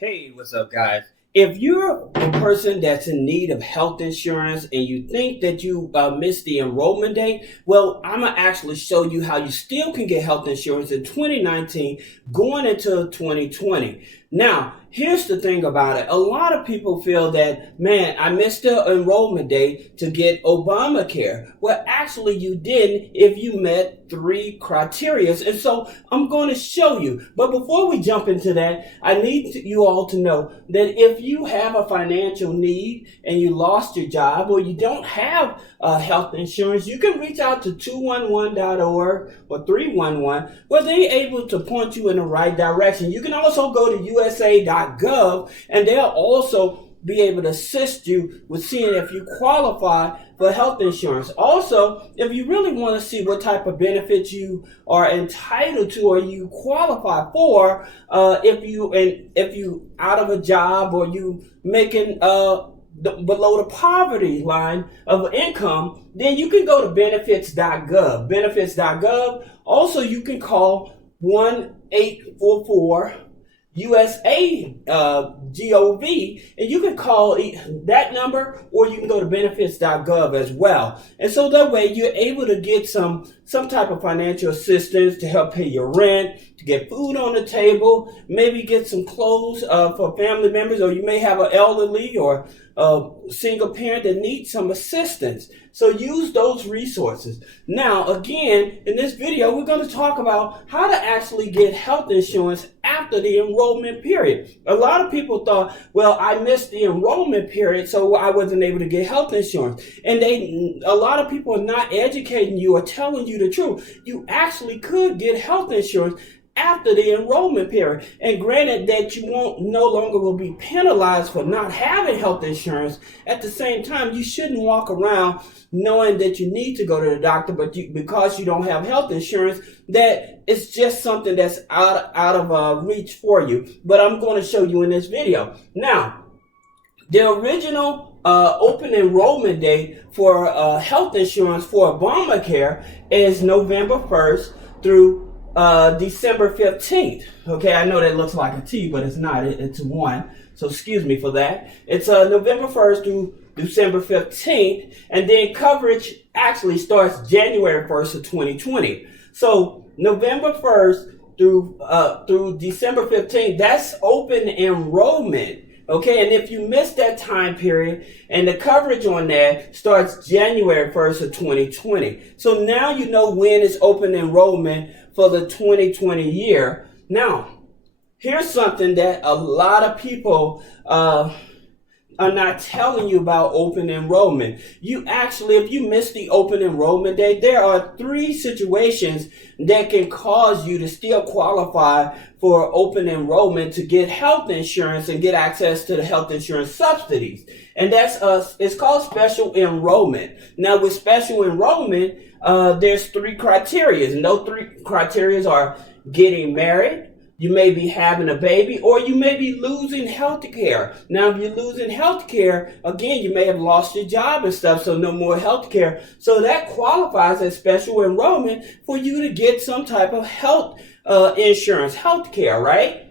Hey, what's up, guys? If you're a person that's in need of health insurance and you think that you missed the enrollment date, well, I'm going to actually show you how you still can get health insurance in 2019 going into 2020. Now, here's the thing about it. A lot of people feel that, man, I missed the enrollment date to get Obamacare. Well, actually, you didn't if you met 3 criteria. And so I'm going to show you. But before we jump into that, I need you all to know that if you have a financial need and you lost your job or you don't have health insurance, you can reach out to 211.org or 311 where they're able to point you in the right direction. You can also go to USA.Gov and they'll also be able to assist you with seeing if you qualify for health insurance. Also, if you really want to see what type of benefits you are entitled to or you qualify for, if you out of a job or you making below the poverty line of income, then you can go to benefits.gov. Benefits.gov. Also, you can call 1-844 USA GOV, and you can call that number, or you can go to benefits.gov as well. And so that way you're able to get some type of financial assistance to help pay your rent, to get food on the table, maybe get some clothes for family members, or you may have an elderly or a single parent that needs some assistance. So use those resources. Now, again, in this video, we're going to talk about how to actually get health insurance after the enrollment period. A lot of people thought, well, I missed the enrollment period, so I wasn't able to get health insurance. And a lot of people are not educating you or telling you the truth. You actually could get health insurance after the enrollment period. And granted that you no longer will be penalized for not having health insurance, at the same time, you shouldn't walk around knowing that you need to go to the doctor, but because you don't have health insurance, that it's just something that's out of reach for you. But I'm going to show you in this video. Now, the original open enrollment date for health insurance for Obamacare is November 1st through December 15th. Okay, I know that looks like a T, but it's not. It's a 1. So excuse me for that. It's November 1st through December 15th, and then coverage actually starts January 1st of 2020. So November 1st through December 15th, that's open enrollment. Okay, and if you miss that time period, and the coverage on that starts January 1st of 2020. So now you know when is open enrollment for the 2020 year. Now, here's something that a lot of people are not telling you about open enrollment. You actually, if you miss the open enrollment date, there are 3 situations that can cause you to still qualify for open enrollment to get health insurance and get access to the health insurance subsidies. And it's called special enrollment. Now, with special enrollment, there's 3 criteria, and those 3 criteria are getting married, you may be having a baby, or you may be losing health care. Now, if you're losing health care, again, you may have lost your job and stuff, so no more health care. So that qualifies as special enrollment for you to get some type of health insurance, health care, right?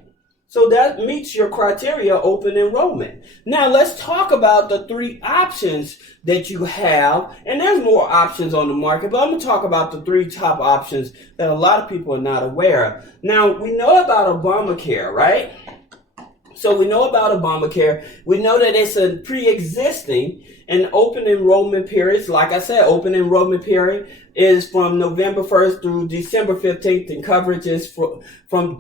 So that meets your criteria, open enrollment. Now, let's talk about the 3 options that you have. And there's more options on the market, but I'm going to talk about the 3 top options that a lot of people are not aware of. Now, we know about Obamacare, right? So we know about Obamacare. We know that it's a pre-existing and open enrollment periods. Like I said, open enrollment period is from November 1st through December 15th, and coverage is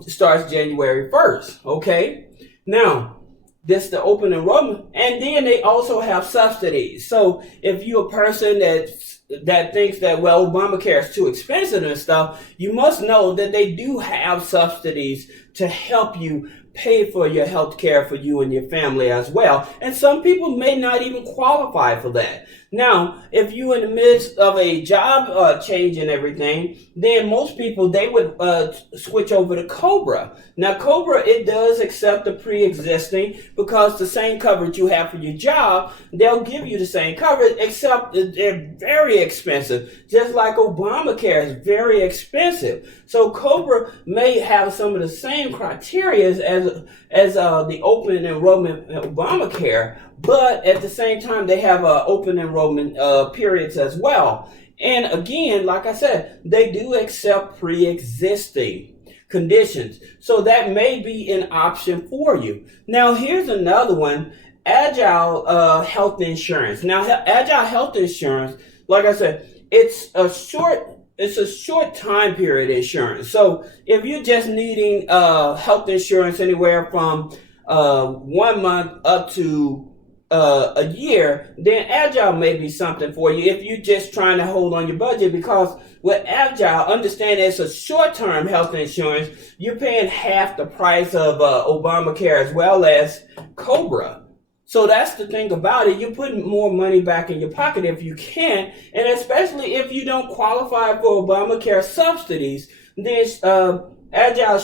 starts January 1st. Okay. Now, this the open enrollment, and then they also have subsidies. So if you're a person that thinks that, well, Obamacare is too expensive and stuff, you must know that they do have subsidies to help you pay for your health care for you and your family as well. And some people may not even qualify for that. Now, if you're in the midst of a job change and everything, then most people, they would switch over to COBRA. Now, COBRA, it does accept the pre-existing because the same coverage you have for your job, they'll give you the same coverage, except they're very expensive. Just like Obamacare is very expensive. So COBRA may have some of the same criteria as the open enrollment Obamacare, but at the same time they have open enrollment periods as well. And again, like I said, they do accept pre-existing conditions, so that may be an option for you. Now, here's another one: Agile health insurance. Now, Agile health insurance, like I said, it's a short time period insurance. So if you're just needing health insurance anywhere from 1 month up to a year, then Agile may be something for you if you're just trying to hold on your budget. Because with Agile, understand it's a short-term health insurance. You're paying half the price of Obamacare as well as Cobra. So that's the thing about it. You're putting more money back in your pocket if you can, and especially if you don't qualify for Obamacare subsidies, then Agile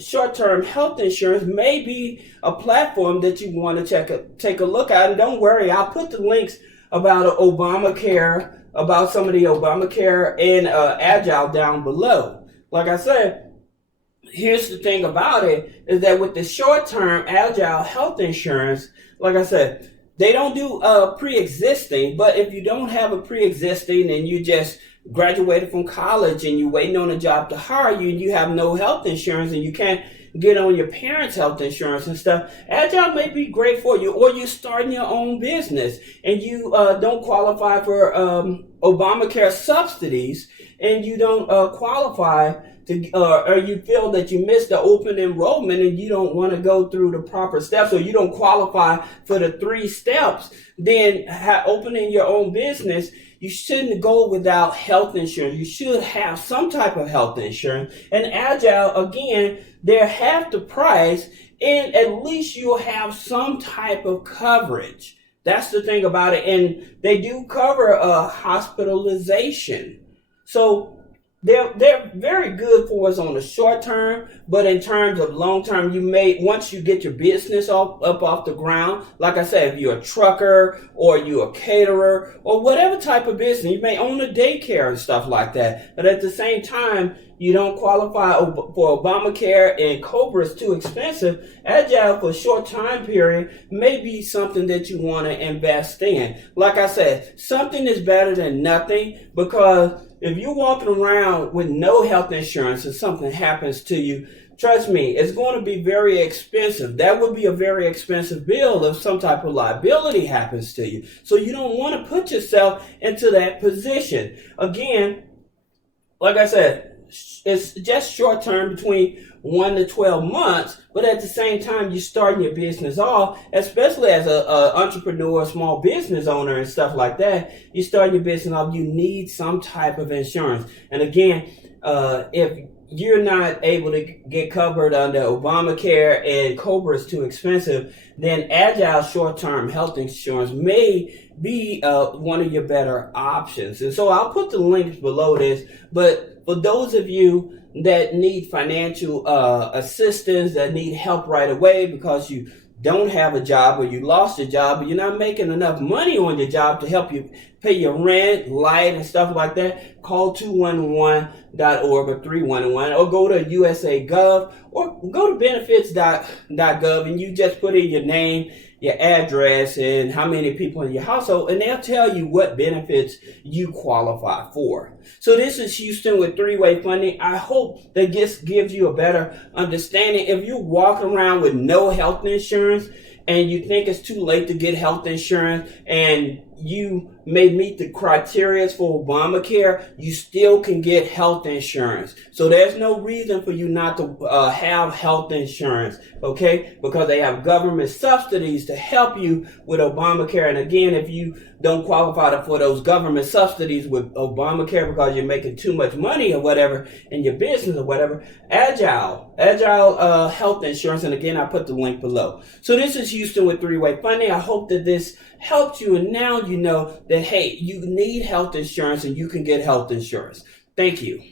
short-term health insurance may be a platform that you want to take a look at. And don't worry, I'll put the links about Obamacare, about some of the Obamacare and Agile down below. Like I said, here's the thing about it, is that with the short-term Agile health insurance, like I said, they don't do pre-existing, but if you don't have a pre-existing and you just graduated from college and you're waiting on a job to hire you and you have no health insurance and you can't get on your parents' health insurance and stuff, Agile may be great for you. Or you're starting your own business and you don't qualify for Obamacare subsidies, and you don't qualify to, or you feel that you missed the open enrollment and you don't want to go through the proper steps, or you don't qualify for the 3 steps, then opening your own business, you shouldn't go without health insurance. You should have some type of health insurance. And Agile, again, they're half the price, and at least you'll have some type of coverage. That's the thing about it. And they do cover hospitalization. So they're very good for us on the short term, but in terms of long term, you may, once you get your business up off the ground, like I said, if you're a trucker or you're a caterer or whatever type of business, you may own a daycare and stuff like that. But at the same time, you don't qualify for Obamacare and Cobra is too expensive. Agile for a short time period may be something that you want to invest in. Like I said, something is better than nothing, because if you're walking around with no health insurance and something happens to you, trust me, it's going to be very expensive. That would be a very expensive bill if some type of liability happens to you. So you don't want to put yourself into that position. Again, like I said, it's just short term, between 1 to 12 months, but at the same time, you're starting your business off, especially as a entrepreneur, small business owner and stuff like that. You're starting your business off, you need some type of insurance. And again, if you're not able to get covered under Obamacare and Cobra is too expensive, then Agile short-term health insurance may be one of your better options. And so I'll put the links below this, but for those of you that need financial assistance, that need help right away because you don't have a job or you lost your job or you're not making enough money on your job to help you pay your rent, light, and stuff like that, call 211.org or 311, or go to USA Gov, or go to benefits.Gov and you just put in your name, your address, and how many people in your household, and they'll tell you what benefits you qualify for. So this is Houston with three-way funding. I hope that this gives you a better understanding. If you're walking around with no health insurance and you think it's too late to get health insurance and you may meet the criteria for Obamacare, you still can get health insurance. So there's no reason for you not to have health insurance, okay? Because they have government subsidies to help you with Obamacare. And again, if you don't qualify for those government subsidies with Obamacare because you're making too much money or whatever in your business or whatever, Agile health insurance. And again, I put the link below. So this is Houston with three-way funding. I hope that this helped you, and now you know that, hey, you need health insurance and you can get health insurance. Thank you.